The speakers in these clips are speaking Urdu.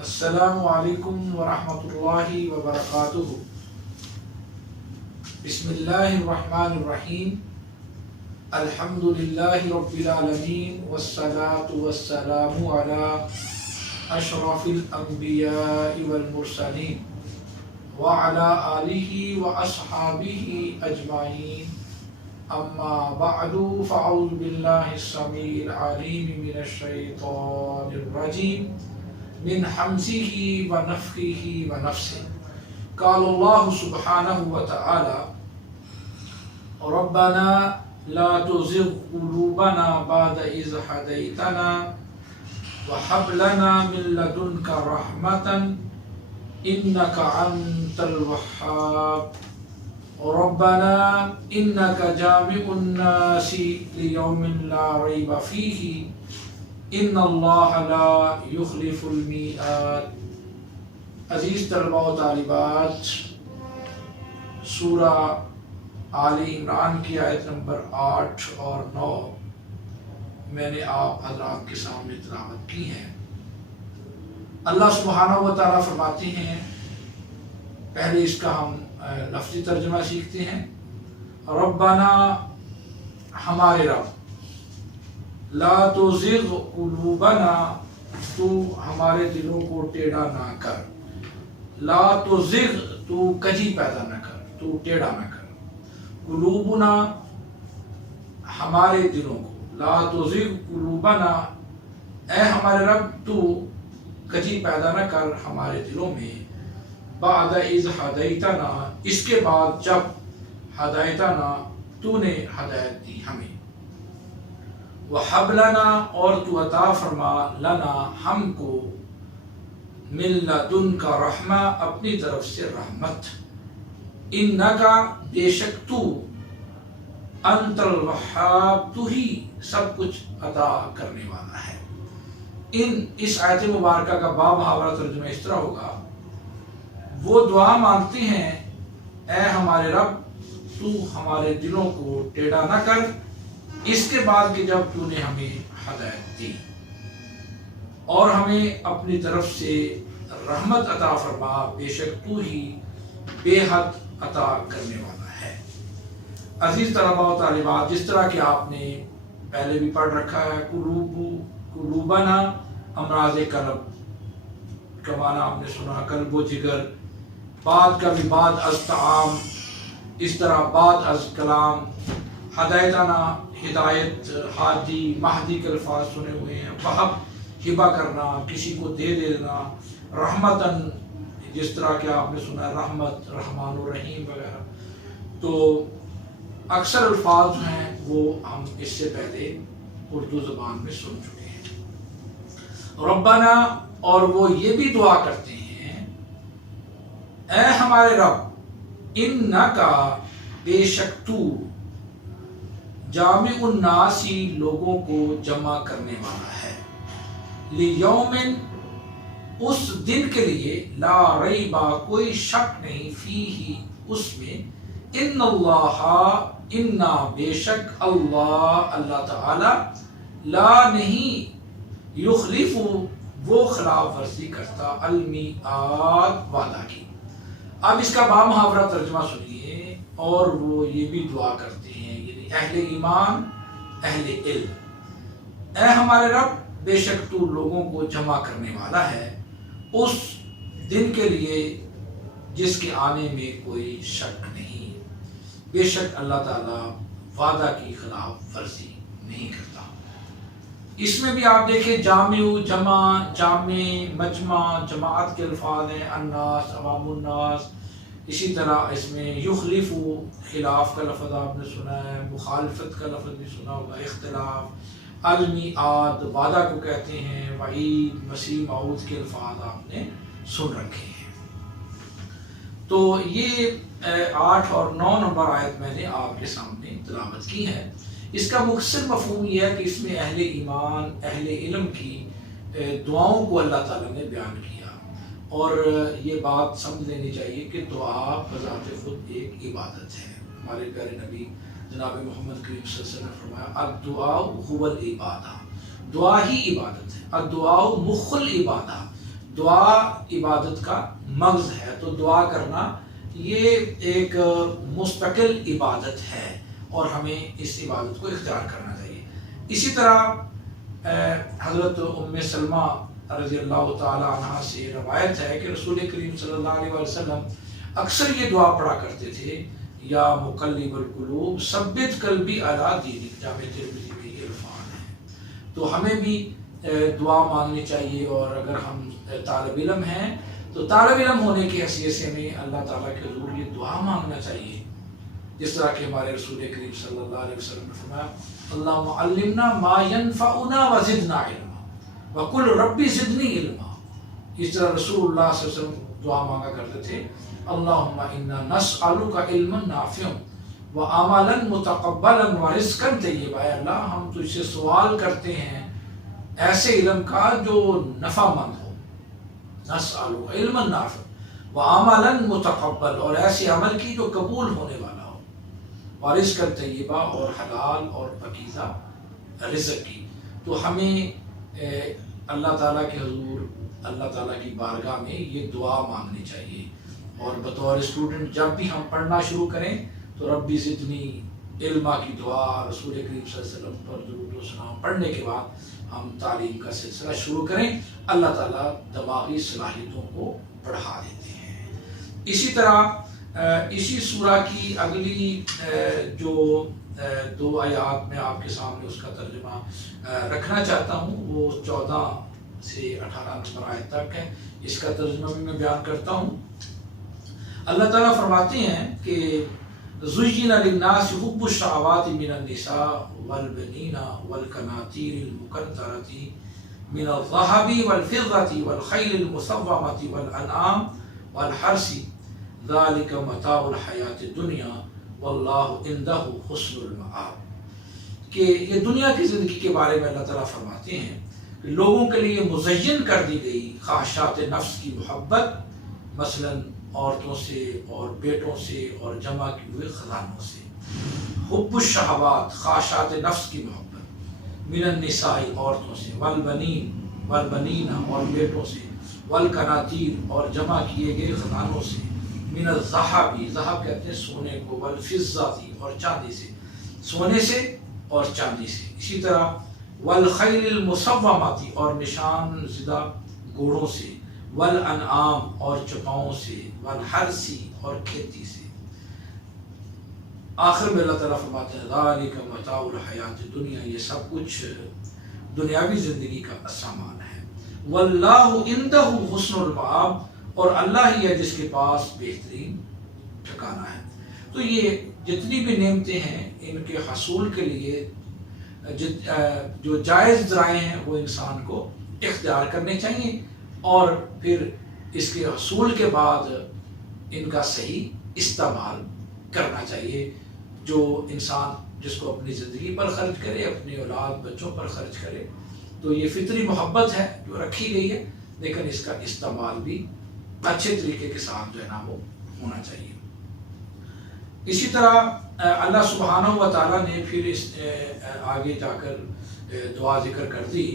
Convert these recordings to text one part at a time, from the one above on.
السلام علیکم ورحمۃ اللہ وبرکاتہ۔ بسم اللہ الرحمن الرحیم۔ الحمد للہ رب العالمین والصلاة والسلام علی اشرف الانبیاء والمرسلین وعلی آلہ واصحابہ اجمعین، اما بعد فاعوذ باللہ السمیع العلیم من الشیطان الرجیم من حمزه ونفخه ونفسه۔ قال الله سبحانه وتعالى ربنا لا تزغ قلوبنا بعد إذ هديتنا وهب لنا من لدنك رحمة إنك أنت الوهاب ربنا إنك جامع الناس ليوم لا ريب فيه ان اللہ لا یخلف المیعاد۔ عزیز طلباء و طالبات، سورہ آل عمران کی آیت نمبر 8 اور 9 میں نے آپ حضرات کے سامنے تلاوت کی ہے۔ اللہ سبحانہ و تعالیٰ فرماتے ہیں، پہلے اس کا ہم لفظی ترجمہ سیکھتے ہیں۔ ربنا، ہمارے رب، لا تزغ قلوبنا، تو ہمارے دلوں کو ٹیڑھا نہ کر۔ لا تزغ، تو کجی پیدا نہ کر، تو ٹیڑھا نہ کر۔ قلوبنا، ہمارے دلوں کو۔ لا تزغ قلوبنا، اے ہمارے رب تو کجی پیدا نہ کر ہمارے دلوں میں۔ بعد اذ ہدیتنا، اس کے بعد جب ہدیتنا، تو نے ہدایت دی ہمیں۔ وَحَبْ لَنَا، اور تو عطا فرما، لنا ہم کو، مِن لَدُنْکَ رحمہ، اپنی طرف سے رحمت، اِنَّکَ، بے شک تو، انت الوہاب، تو ہی سب کچھ عطا کرنے والا ہے۔ اس آیت مبارکہ کا باب محاورہ ترجمہ اس طرح ہوگا، وہ دعا مانگتے ہیں، اے ہمارے رب تو ہمارے دلوں کو ٹیڑھا نہ کر، اس کے بعد کہ جب تو نے ہمیں ہدایت دی، اور ہمیں اپنی طرف سے رحمت عطا فرما، بے شک تو ہی بے حد عطا کرنے والا ہے۔ عزیز طلباء و طالبات، جس طرح کہ آپ نے پہلے بھی پڑھ رکھا ہے، قلوبنا امراض قلب کا معنی آپ نے سنا، قلب و جگر، بعد کا بھی بعد از طعام، اس طرح بعد از کلام، ہدایتنا، ہدایت، ہادی، مہدی کے الفاظ سنے ہوئے ہیں۔ وہب، ہبہ کرنا، کسی کو دے دینا۔ رحمتن، جس طرح کہ آپ نے سنا ہے، رحمت، رحمان الرحیم وغیرہ۔ تو اکثر الفاظ جو ہیں وہ ہم اس سے پہلے اردو زبان میں سن چکے ہیں۔ ربنا، اور وہ یہ بھی دعا کرتے ہیں، اے ہمارے رب، انکا، بے شک تو، جامع الناسی، لوگوں کو جمع کرنے والا ہے، لیومن، اس دن کے لیے، لا ریبا، کوئی شک نہیں، فیہ، اس میں، ان اللہ، انا، بے شک اللہ، اللہ تعالی، لا، نہیں، یخلف، وہ خلاف ورزی کرتا، المیعاد، وعدہ کی۔ اب اس کا با محاورہ ترجمہ سنیے، اور وہ یہ بھی دعا کرتے ہیں، اہل ایمان، اہل علم، اے ہمارے رب، بے شک تو لوگوں کو جمع کرنے والا ہے اس دن کے لیے جس کے آنے میں کوئی شک نہیں۔ بے شک اللہ تعالیٰ وعدہ کی خلاف ورزی نہیں کرتا۔ اس میں بھی آپ دیکھیں، جامع، جمع، جامع، مجمع، جماعت کے الفاظ ہیں، الناس، عوام الناس۔ اسی طرح اس میں یخلف، خلاف کا لفظ آپ نے سنا ہے، مخالفت کا لفظ بھی سنا ہوگا، اختلاف، المیعاد، وعدہ کو کہتے ہیں، وعید، مسیح موعود کے الفاظ آپ نے سن رکھے ہیں۔ تو یہ 8 اور 9 نمبر آیت میں نے آپ کے سامنے تلاوت کی ہے۔ اس کا مختصر مفہوم یہ ہے کہ اس میں اہل ایمان، اہل علم کی دعاؤں کو اللہ تعالیٰ نے بیان کیا، اور یہ بات سمجھ لینی چاہیے کہ دعا بذات خود ایک عبادت ہے۔ ہمارے پیارے نبی جناب محمد کریم صلی اللہ علیہ وسلم نے فرمایا، الدعاء هو العبادہ، دعا ہی عبادت ہے، الدعاء مخ العبادہ، دعا عبادت کا مغز ہے، تو دعا کرنا یہ ایک مستقل عبادت ہے اور ہمیں اس عبادت کو اختیار کرنا چاہیے۔ اسی طرح حضرت ام سلمہ رضی اللہ تعالی عنہ سے روایت ہے کہ رسول کریم صلی اللہ علیہ وسلم اکثر یہ دعا پڑھا کرتے تھے، یا مقلب القلوب ثبت قلبی علی دینک، جامع ترمذی میں یہ الفاظ ہیں۔ تو ہمیں بھی دعا مانگنی چاہیے، اور اگر ہم طالب علم ہیں تو طالب علم ہونے کی حیثیت سے ہمیں اللہ تعالیٰ کے حضور یہ دعا مانگنا چاہیے، جس طرح کہ ہمارے رسول کریم صلی اللہ علیہ وسلم نے فرمایا اللہم علمنا ما ینفعنا وزدنا علما وقل ربی زدنی علما۔ اس طرح رسول اللہ صلی اللہ علیہ وسلم دعا مانگا کرتے تھے اللہم انا نسألک علما نافعا وعملا متقبلا ورزقا طیبا، اے اللہ ہم تجھ سے سوال کرتے ہیں ایسے علم کا جو نفع مند ہو، نسألک علما نافعا وعملا متقبل، اور ایسے عمل کی جو قبول ہونے والا ہو، ورزقا طیبا، اور حلال اور پاکیزہ رزق کی۔ تو ہمیں اللہ تعالیٰ کے حضور، اللہ تعالیٰ کی بارگاہ میں یہ دعا مانگنی چاہیے، اور بطور اسٹوڈنٹ جب بھی ہم پڑھنا شروع کریں تو ربی زدنی علما کی دعا، رسول کریم صلی اللہ علیہ وسلم پر درود و سلام پڑھنے کے بعد ہم تعلیم کا سلسلہ شروع کریں، اللہ تعالیٰ دماغی صلاحیتوں کو بڑھا دیتے ہیں۔ اسی طرح اسی سورہ کی اگلی جو 2 آیات میں آپ کے سامنے اس کا ترجمہ رکھنا چاہتا ہوں، وہ 14 سے 18 نمبر آیت تک ہے، اس کا ترجمہ بھی میں بیان کرتا ہوں۔ اللہ تعالیٰ فرماتے ہیں کہ زُيِّنَ لِلنَّاسِ حُبُّ الشَّهَوَاتِ مِنَ النِّسَاءِ وَالْبَنِينَ وَالْقَنَاطِيرِ الْمُقَنطَرَةِ مِنَ الذَّهَبِ وَالْفِضَّةِ وَالْخَيْلِ الْمُسَوَّمَةِ وَالْأَنْعَامِ وَالْحَرْثِ ذَلِكَ مَتَاعُ الْحَيَاةِ الدُّنْيَا وَاللَّهُ عِندَهُ حُسْنُ الْمَآبِ، کہ یہ دنیا کی زندگی کے بارے میں اللہ تعالیٰ فرماتے ہیں کہ لوگوں کے لیے مزین کر دی گئی خواہشات نفس کی محبت، مثلاً عورتوں سے اور بیٹوں سے اور جمع کیے ہوئے خزانوں سے، حب الشہوات خواہشات نفس کی محبت، من النساء عورتوں سے، والبنین اور بیٹوں سے، والقناطیر اور جمع کیے گئے خزانوں سے، من الذہب، ذہب کہتے ہیں سونے کو، والفضہ اور چاندی سے، سونے سے اور چاندی سے، اسی طرح والخیل المسومۃ اور نشان زدہ گھوڑوں سے، والانعام اور چپاؤں سے، والحرث اور کھیتی سے۔ آخر میں اللہ تعالیٰ فرماتے ہیں ذالک متاع الحیات الدنیا، یہ سب کچھ دنیاوی زندگی کا سامان ہے، واللہ عندہ حسن المآب، اور اللہ ہی ہے جس کے پاس بہترین ٹھکانہ ہے۔ تو یہ جتنی بھی نعمتیں ہیں ان کے حصول کے لیے جو جائز ذرائع ہیں وہ انسان کو اختیار کرنے چاہیے، اور پھر اس کے حصول کے بعد ان کا صحیح استعمال کرنا چاہیے۔ جو انسان جس کو اپنی زندگی پر خرچ کرے، اپنے اولاد بچوں پر خرچ کرے، تو یہ فطری محبت ہے جو رکھی گئی ہے، لیکن اس کا استعمال بھی اچھے طریقے کے ساتھ جو ہے نا وہ ہونا چاہیے۔ اسی طرح اللہ سبحانہ و تعالیٰ نے پھر اس آگے جا کر دعا ذکر کر دی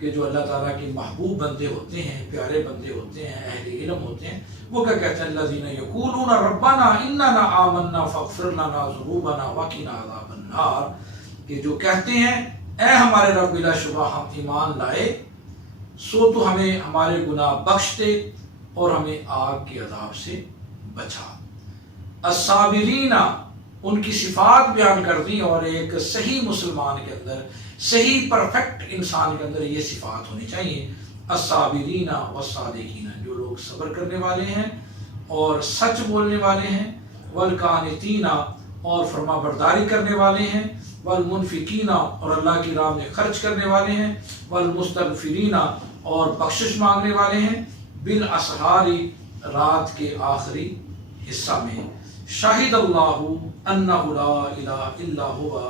کہ جو اللہ تعالیٰ کے محبوب بندے ہوتے ہیں، پیارے بندے ہوتے ہیں، اہل علم ہوتے ہیں، وہ کیا کہتے ہیں الذین یقولون ربنا اننا آمنا فاغفر لنا ذنوبنا وقنا عذاب النار، کہ جو کہتے ہیں اے ہمارے رب بلا شبہ ہم ایمان لائے، سو تو ہمیں ہمارے گناہ بخش دے اور ہمیں آگ کے عذاب سے بچا۔ الصابرین، ان کی صفات بیان کر دی، اور ایک صحیح مسلمان کے اندر، صحیح پرفیکٹ انسان کے اندر یہ صفات ہونی چاہیے، الصابرین والصادقین، جو لوگ صبر کرنے والے ہیں اور سچ بولنے والے ہیں، والقانتین، اور فرما برداری کرنے والے ہیں، والمنفقین، اور اللہ کی راہ میں خرچ کرنے والے ہیں، والمستغفرین، اور بخشش مانگنے والے ہیں، بالاسحار، رات کے آخری حصہ میں، شاہد اللہ انہ لا الہ الا ہوا،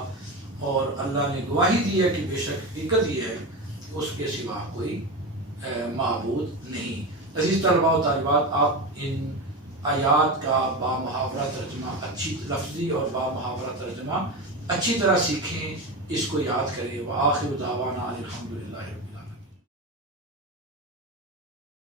اور اللہ نے گواہی دی ہے کہ بے شک حقیقت یہ ہے کہ اس کے سوا کوئی معبود نہیں۔ عزیز طلباء و طالبات، آپ ان آیات کا بامحاورہ ترجمہ، اچھی لفظی اور بامحاورہ ترجمہ اچھی طرح سیکھیں، اس کو یاد کریں۔ وآخر دعوانا الحمدللہ رب العالمین۔